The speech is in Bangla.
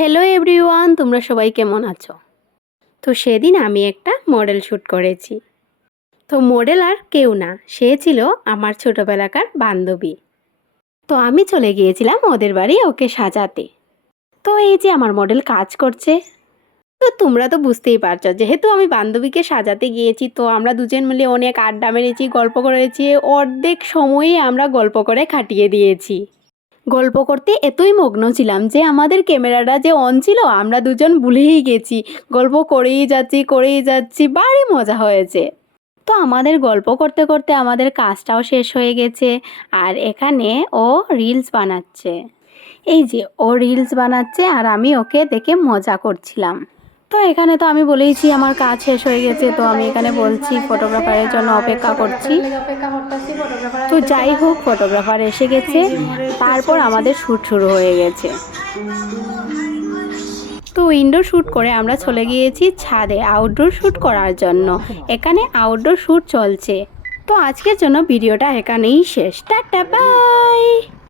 হ্যালো এভরিওয়ান, তোমরা সবাই কেমন আছো? তো সেদিন আমি একটা মডেল শ্যুট করেছি। তো মডেল আর কেউ না, সে ছিল আমার ছোটোবেলাকার বান্ধবী। তো আমি চলে গিয়েছিলাম ওদের বাড়ি ওকে সাজাতে। তো এই যে আমার মডেল কাজ করছে। তো তোমরা তো বুঝতেই পারছো, যেহেতু আমি বান্ধবীকে সাজাতে গিয়েছি, তো আমরা দুজন মিলে অনেক আড্ডা মেরেছি, গল্প করেছি, অর্ধেক সময়ই আমরা গল্প করে কাটিয়ে দিয়েছি। গল্প করতে এতই মগ্ন ছিলাম যে আমাদের ক্যামেরাটা যে অন ছিল আমরা দুজন ভুলেই গেছি। গল্প করেই যাচ্ছি, ভারী মজা হয়েছে। তো আমাদের গল্প করতে করতে আমাদের কাজটাও শেষ হয়ে গেছে। আর এখানে ও রিলস বানাচ্ছে। এই যে ও রিলস বানাচ্ছে আর আমি ওকে দেখে মজা করছিলাম। তো এখানে তো আমি বলেইছি আমার কাজ শেষ হয়ে গেছে, তো আমি এখানে বলছি ফটোগ্রাফারের জন্য অপেক্ষা করছি। তো যাই হোক, ফটোগ্রাফার এসে গেছে, তারপর আমাদের শ্যুট শুরু হয়ে গেছে। তো ইনডোর শ্যুট করে আমরা চলে গিয়েছি ছাদে আউটডোর শ্যুট করার জন্য। এখানে আউটডোর শ্যুট চলছে। তো আজকের জন্য ভিডিওটা এখানেই শেষ। টাটা, বাই।